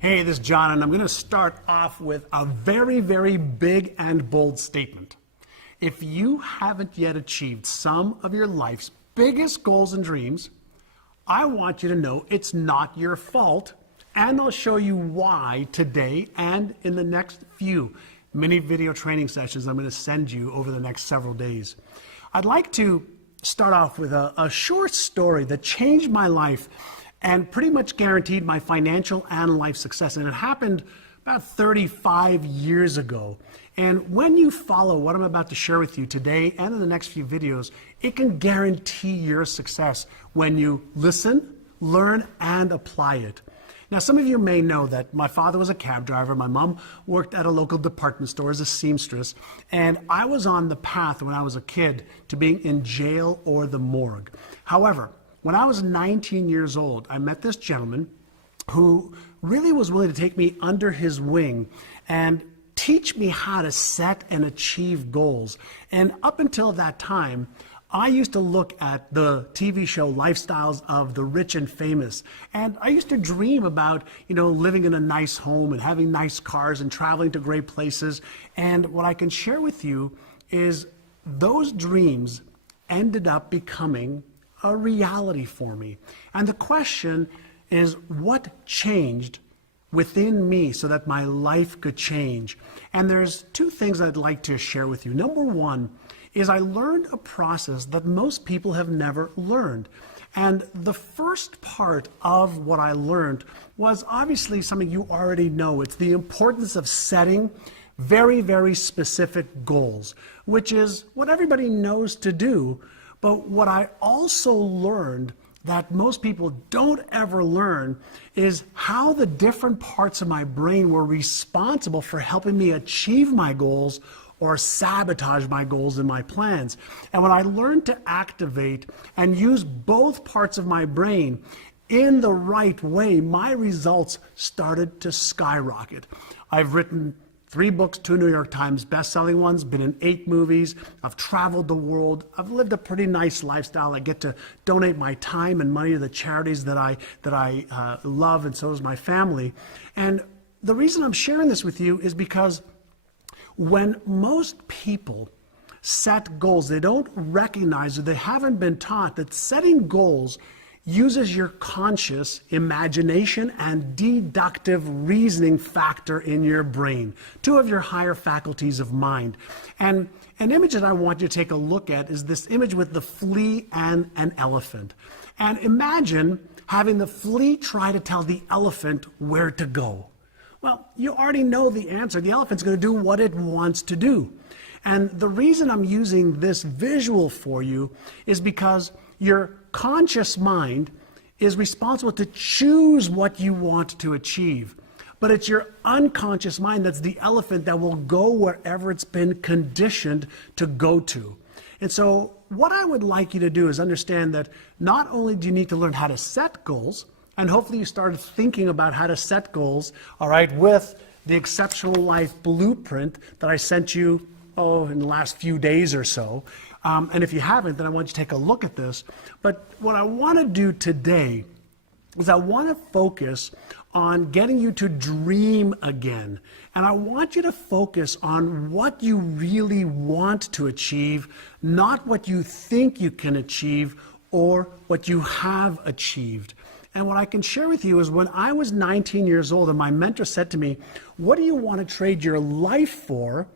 Hey, this is John, and I'm going to start off with a very, very big and bold statement. If you haven't yet achieved some of your life's biggest goals and dreams, I want you to know it's not your fault, and I'll show you why today and in the next few mini video training sessions I'm going to send you over the next several days. I'd like to start off with a short story that changed my life and pretty much guaranteed my financial and life success. And it happened about 35 years ago. And when you follow what I'm about to share with you today and in the next few videos, it can guarantee your success when you listen, learn, and apply it. Now, some of you may know that my father was a cab driver. My mom worked at a local department store as a seamstress. And I was on the path when I was a kid to being in jail or the morgue. However, when I was 19 years old, I met this gentleman who really was willing to take me under his wing and teach me how to set and achieve goals. And up until that time, I used to look at the TV show lifestyles of the rich and famous. And I used to dream about, living in a nice home and having nice cars and traveling to great places. And what I can share with you is those dreams ended up becoming a reality for me. And the question is, what changed within me so that my life could change? And there's two things I'd like to share with you. Number one is I learned a process that most people have never learned. And the first part of what I learned was obviously something you already know. It's the importance of setting very, very specific goals, which is what everybody knows to do. But what I also learned that most people don't ever learn is how the different parts of my brain were responsible for helping me achieve my goals or sabotage my goals and my plans. And when I learned to activate and use both parts of my brain in the right way, my results started to skyrocket. I've written 3 books, 2 New York Times best-selling ones, been in 8 movies, I've traveled the world, I've lived a pretty nice lifestyle. I get to donate my time and money to the charities that I love, and so does my family. And the reason I'm sharing this with you is because when most people set goals, they don't recognize or they haven't been taught that setting goals uses your conscious imagination and deductive reasoning factor in your brain, 2 of your higher faculties of mind. And an image that I want you to take a look at is this image with the flea and an elephant. And imagine having the flea try to tell the elephant where to go. Well, you already know the answer. The elephant's going to do what it wants to do. And the reason I'm using this visual for you is because your conscious mind is responsible to choose what you want to achieve. But it's your unconscious mind that's the elephant that will go wherever it's been conditioned to go to. And so what I would like you to do is understand that not only do you need to learn how to set goals, and hopefully you started thinking about how to set goals, all right, with the Exceptional Life Blueprint that I sent you, in the last few days or so. And if you haven't, then I want you to take a look at this. But what I want to do today is I want to focus on getting you to dream again. And I want you to focus on what you really want to achieve, not what you think you can achieve or what you have achieved. And what I can share with you is when I was 19 years old and my mentor said to me, what do you want to trade your life for?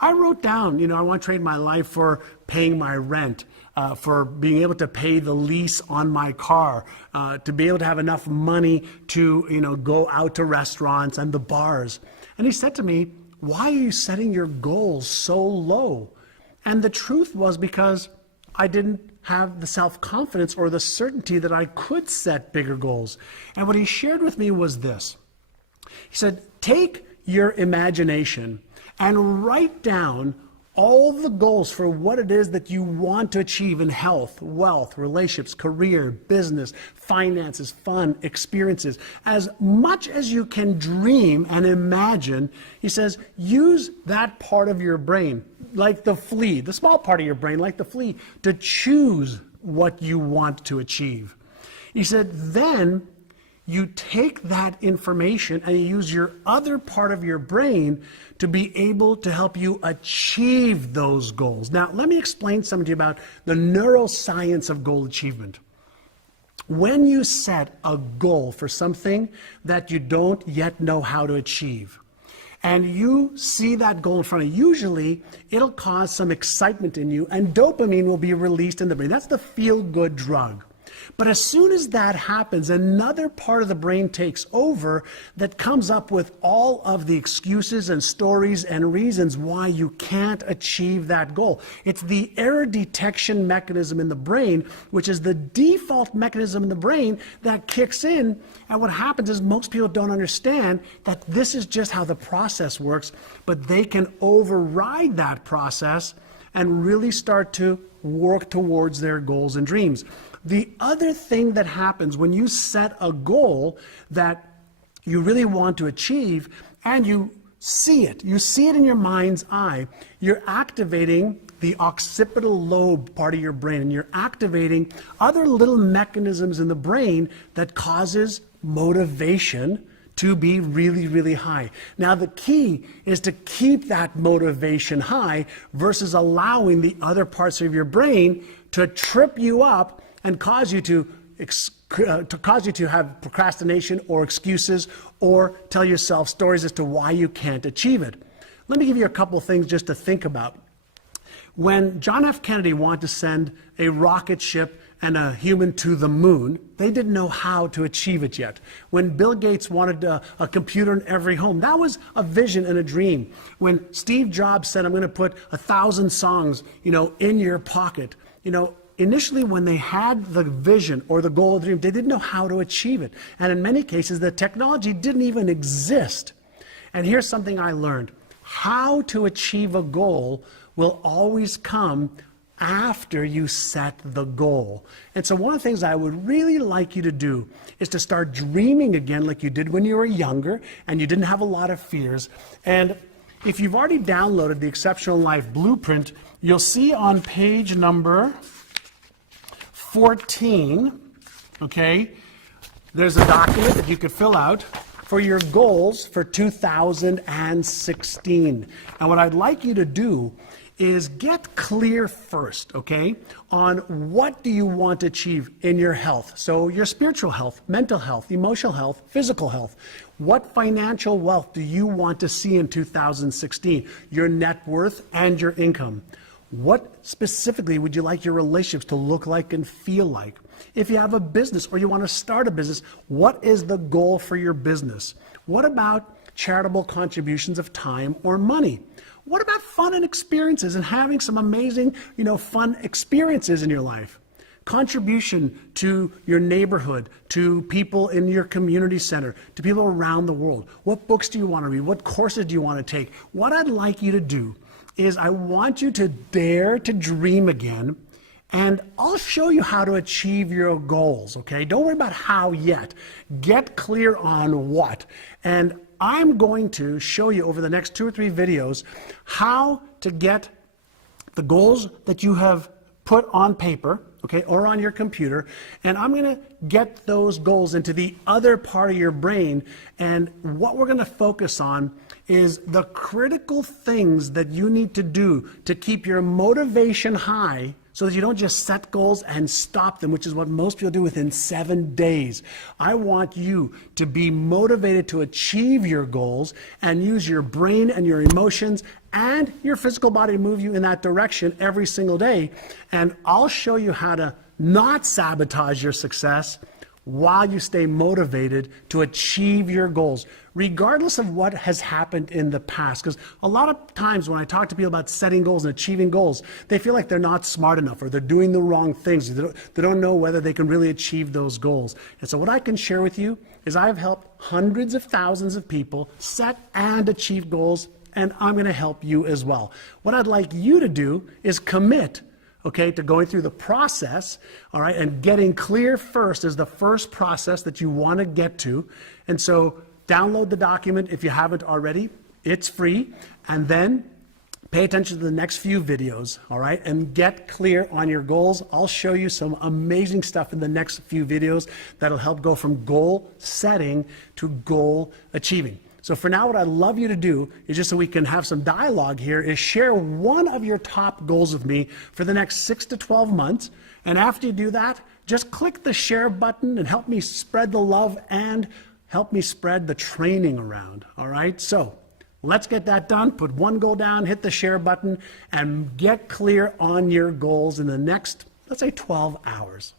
I wrote down, I want to trade my life for paying my rent, for being able to pay the lease on my car, to be able to have enough money to, go out to restaurants and the bars. And he said to me, why are you setting your goals so low? And the truth was because I didn't have the self-confidence or the certainty that I could set bigger goals. And what he shared with me was this. He said, take your imagination and write down all the goals for what it is that you want to achieve in health, wealth, relationships, career, business, finances, fun, experiences. As much as you can dream and imagine, he says, use that part of your brain, like the flea, the small part of your brain, like the flea, to choose what you want to achieve. He said, then you take that information and you use your other part of your brain to be able to help you achieve those goals. Now, let me explain something to you about the neuroscience of goal achievement. When you set a goal for something that you don't yet know how to achieve, and you see that goal in front of you, usually it'll cause some excitement in you, and dopamine will be released in the brain. That's the feel-good drug. But as soon as that happens, another part of the brain takes over that comes up with all of the excuses and stories and reasons why you can't achieve that goal. It's the error detection mechanism in the brain, which is the default mechanism in the brain that kicks in. And what happens is most people don't understand that this is just how the process works, but they can override that process and really start to work towards their goals and dreams. The other thing that happens when you set a goal that you really want to achieve and you see it in your mind's eye, you're activating the occipital lobe part of your brain, and you're activating other little mechanisms in the brain that causes motivation to be really, really high. Now, the key is to keep that motivation high versus allowing the other parts of your brain to trip you up and cause you to have procrastination or excuses or tell yourself stories as to why you can't achieve it. Let me give you a couple things just to think about. When John F. Kennedy wanted to send a rocket ship and a human to the moon, they didn't know how to achieve it yet. When Bill Gates wanted a computer in every home, that was a vision and a dream. When Steve Jobs said, I'm going to put 1,000 songs, in your pocket, initially, when they had the vision or the goal or the dream, they didn't know how to achieve it. And in many cases, the technology didn't even exist. And here's something I learned. How to achieve a goal will always come after you set the goal. And so one of the things I would really like you to do is to start dreaming again like you did when you were younger and you didn't have a lot of fears. And if you've already downloaded the Exceptional Life Blueprint, you'll see on page number 14, okay, there's a document that you could fill out for your goals for 2016. And what I'd like you to do is get clear first, okay, on what do you want to achieve in your health. So your spiritual health, mental health, emotional health, physical health. What financial wealth do you want to see in 2016? Your net worth and your income. What specifically would you like your relationships to look like and feel like? If you have a business or you want to start a business, what is the goal for your business? What about charitable contributions of time or money? What about fun and experiences and having some amazing, fun experiences in your life? Contribution to your neighborhood, to people in your community center, to people around the world. What books do you want to read? What courses do you want to take? What I'd like you to do is I want you to dare to dream again, and I'll show you how to achieve your goals, okay? Don't worry about how yet. Get clear on what. And I'm going to show you over the next 2 or 3 videos how to get the goals that you have put on paper, okay, or on your computer, and I'm going to get those goals into the other part of your brain, and what we're going to focus on is the critical things that you need to do to keep your motivation high so that you don't just set goals and stop them, which is what most people do within 7 days. I want you to be motivated to achieve your goals and use your brain and your emotions and your physical body to move you in that direction every single day. And I'll show you how to not sabotage your success while you stay motivated to achieve your goals, regardless of what has happened in the past. Because a lot of times when I talk to people about setting goals and achieving goals, they feel like they're not smart enough or they're doing the wrong things. They don't know whether they can really achieve those goals. And so what I can share with you is I've helped hundreds of thousands of people set and achieve goals, and I'm going to help you as well. What I'd like you to do is commit, okay, to going through the process, all right, and getting clear first is the first process that you want to get to. And so download the document if you haven't already. It's free. And then Pay attention to the next few videos, all right, and get clear on your goals. I'll show you some amazing stuff in the next few videos that'll help go from goal setting to goal achieving. So for now, what I'd love you to do is, just so we can have some dialogue here, is share one of your top goals with me for the next 6 to 12 months. And after you do that, just click the share button and help me spread the love and help me spread the training around, all right? So let's get that done. Put one goal down, hit the share button, and get clear on your goals in the next, let's say, 12 hours.